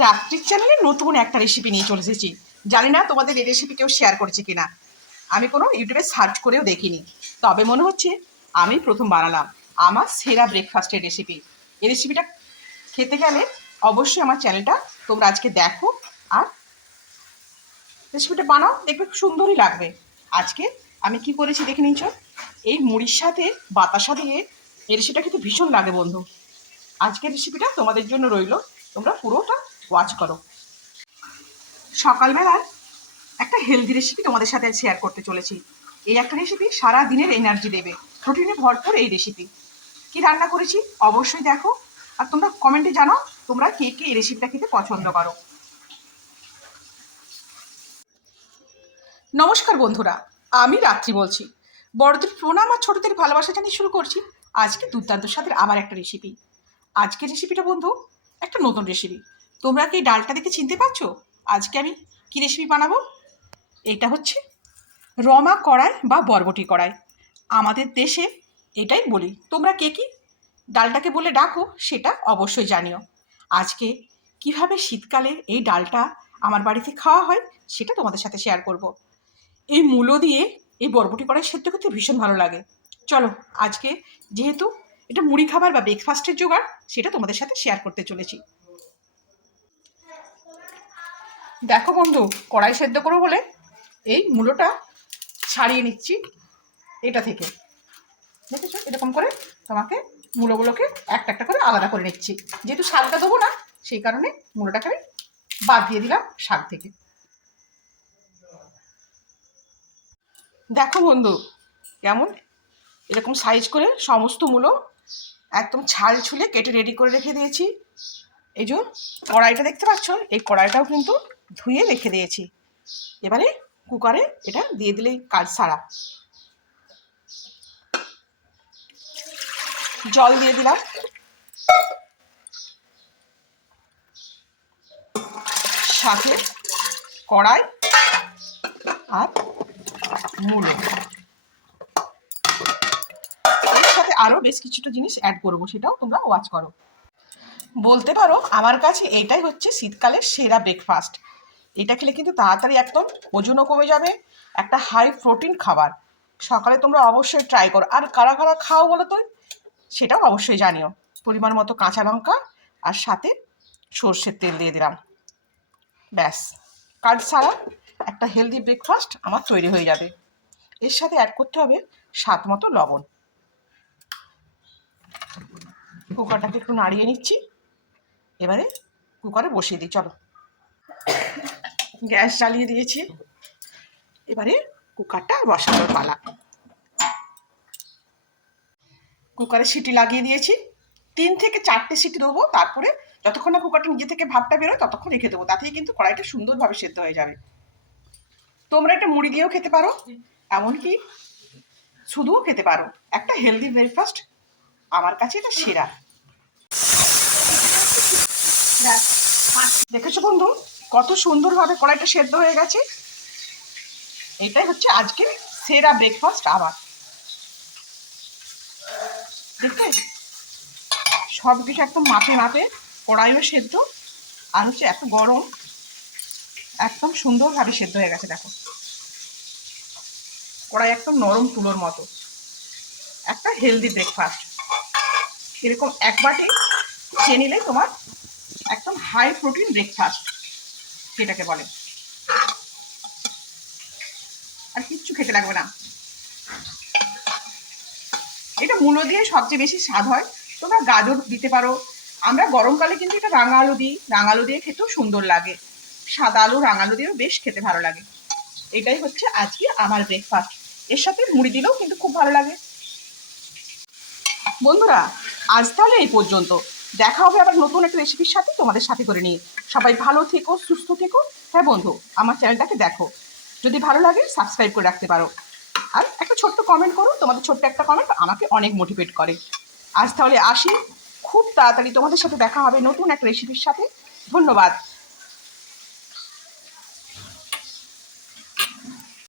রাত্রির চ্যানেলে নতুন একটা রেসিপি নিয়ে চলে এসেছি। জানি না তোমাদের এই রেসিপি কেউ শেয়ার করেছে কিনা। আমি কোনো ইউটিউবে সার্চ করেও দেখিনি। তবে মনে হচ্ছে আমি প্রথম বানালাম আমার সেরা ব্রেকফাস্টের রেসিপি এই রেসিপিটা খেতে গেলে অবশ্যই আমার চ্যানেলটা তোমরা আজকে দেখো আর রেসিপিটা বানাও, দেখবে খুব সুন্দরই লাগবে। আজকে আমি কি করেছি দেখে নিয়েছ? এই মুড়ির সাথে, বাতাসা দিয়ে এই রেসিপিটা খেতে ভীষণ লাগে বন্ধু। আজকের রেসিপিটা তোমাদের জন্য রইল। তোমরা পুরোটা ওয়াচ করো। সকালবেলার একটা হেলদি রেসিপি তোমাদের সাথে শেয়ার করতে চলেছি। এই একটা রেসিপি সারা দিনের এনার্জি দেবে। প্রোটিনে ভরপুর এই রেসিপি কি রান্না করেছি? অবশ্যই দেখো। আর তোমরা কমেন্টে জানাও, তোমরা কে কে এই রেসিপিটা খেতে পছন্দ করো। নমস্কার বন্ধুরা, আমি রাত্রি বলছি। বড়দের প্রণাম আর ছোটদের ভালোবাসা জানিয়ে শুরু করছি। আজকে দুর্দান্ত স্বাদের আবার একটা রেসিপি আজকের রেসিপিটা বন্ধু, একটা নতুন রেসিপি তোমরা কি ডালটা দেখে চিনতে পারছ? আজকে আমি কি রেসিপি বানাবো? এটা হচ্ছে রমা কড়াই বা বরবটি কড়াই। আমাদের দেশে এটাই বলি। তোমরা কে কি? ডালটাকে বলে ডাকো, সেটা অবশ্যই জানিও। আজকে কীভাবে শীতকালে এই ডালটা আমার বাড়িতে খাওয়া হয়, সেটা তোমাদের সাথে শেয়ার করব। এই মূলো দিয়ে এই বরবটি কড়াই সেদ্ধ করতে ভীষণ ভালো লাগে। চলো, আজকে যেহেতু এটা মুড়ি খাবার বা ব্রেকফাস্টের জোগাড়, সেটা তোমাদের সাথে শেয়ার করতে চলেছি। দেখো বন্ধু, কড়াই সেদ্ধ করব বলে এই মূলোটা ছাড়িয়ে নিচ্ছি এটা থেকে। দেখেছ? এরকম করে তোমাকে মূলোগুলোকে একটা একটা করে আলাদা করে নিচ্ছি। যেহেতু শাকটা দেবো না, সেই কারণে মূলোটাকে আমি বাদ দিয়ে দিলাম শাক থেকে। দেখো বন্ধু, কেমন? এরকম সাইজ করে সমস্ত মূলো একদম ছাল ছুলে কেটে রেডি করে রেখে দিয়েছি। এই যে কড়াইটা দেখতে পাচ্ছ, এই কড়াইটাও কিন্তু ধুয়ে রেখে দিয়েছি। এবারে কুকারে এটা দিয়ে দিলেই কাজ সারা। জল দিয়ে দিলাম। সাথে কড়াই আর মূলো এর সাথে আরও বেশ কিছুটা জিনিস অ্যাড করব, সেটাও তোমরা ওয়াচ করো। বলতে পারো, আমার কাছে এইটাই হচ্ছে শীতকালের সেরা ব্রেকফাস্ট এটা খেলে কিন্তু তাড়াতাড়ি একদম ওজনও কমে যাবে, একটা হাই প্রোটিন খাবার। সকালে তোমরা অবশ্যই ট্রাই করো। আর কারা কারা খাও বলো তো? সেটাও অবশ্যই জানিও। পরিমাণ মতো কাঁচা লঙ্কা আর সাথে সর্ষের তেল দিয়ে দিলাম। ব্যাস। কাজ ছাড়া একটা হেলদি ব্রেকফাস্ট আমার তৈরি হয়ে যাবে। এর সাথে অ্যাড করতে হবে স্বাদ মতো লবণ। কুকারটাকে একটু নাড়িয়ে নিচ্ছি। এবারে কুকারে বসিয়ে দিই, চলো। গ্যাস জ্বালিয়ে দিয়েছি। এবারে কুকারটা বসানোর পালা। কুকারে সিটি লাগিয়ে দিয়েছি। তিন থেকে চারটে সিটি দেবো, তারপরে যতক্ষণ না কুকারটা নিজে থেকে ভাতটা বেরোয়, ততক্ষণ রেখে দেবো। তাতেই কিন্তু কড়াইটা সুন্দরভাবে সেদ্ধ হয়ে যাবে। তোমরা এটা মুড়ি দিয়েও খেতে পারো, এমনকি শুধুও খেতে পারো। একটা হেলদি ব্রেকফাস্ট আমার কাছে এটা সেরা। দেখেছ বন্ধু? কত সুন্দরভাবে কড়াইটা সেদ্ধ হয়ে গেছে। এটাই হচ্ছে আজকের সেরা ব্রেকফাস্ট আমার দেখতে সব কিছু একদম মাপে মাপে কড়াইও সেদ্ধ, আর হচ্ছে এত গরম, একদম সুন্দরভাবে সেদ্ধ হয়ে গেছে দেখো। কড়াই একদম নরম তুলোর মতো। একটা হেলদি ব্রেকফাস্ট এরকম এক বাটি খেয়ে নিলে তোমার একদম হাই প্রোটিন ব্রেকফাস্ট যেটাকে বলে। আর কিচ্ছু খেতে লাগবে না। এটা মূলো দিয়ে সবচেয়ে বেশি স্বাদ হয়। তোমরা গাজর দিতে পারো। আমরা গরমকালে কিন্তু এটা রাঙা আলু দিই। রাঙা আলু দিয়ে খেতেও সুন্দর লাগে। সাদা আলু, রাঙা আলু দিয়েও বেশ খেতে ভালো লাগে। এটাই হচ্ছে আজকে আমার ব্রেকফাস্ট এর সাথে মুড়ি দিলেও কিন্তু খুব ভালো লাগে। বন্ধুরা, আজ তাহলে এই পর্যন্ত। দেখা হবে আবার নতুন একটা রেসিপির সাথে তোমাদের সাথে করে নিয়ে। সবাই ভালো থেকো, সুস্থ থেকো। হ্যাঁ বন্ধু, আমার চ্যানেলটাকে দেখো। যদি ভালো লাগে সাবস্ক্রাইব করে রাখতে পারো। আর একটা ছোট্ট কমেন্ট করো, তোমাদের ছোট্ট একটা কমেন্ট আমাকে অনেক মোটিভেট করে। আজ তাহলে আসি। খুব তাড়াতাড়ি তোমাদের সাথে দেখা হবে নতুন একটা রেসিপির সাথে। ধন্যবাদ।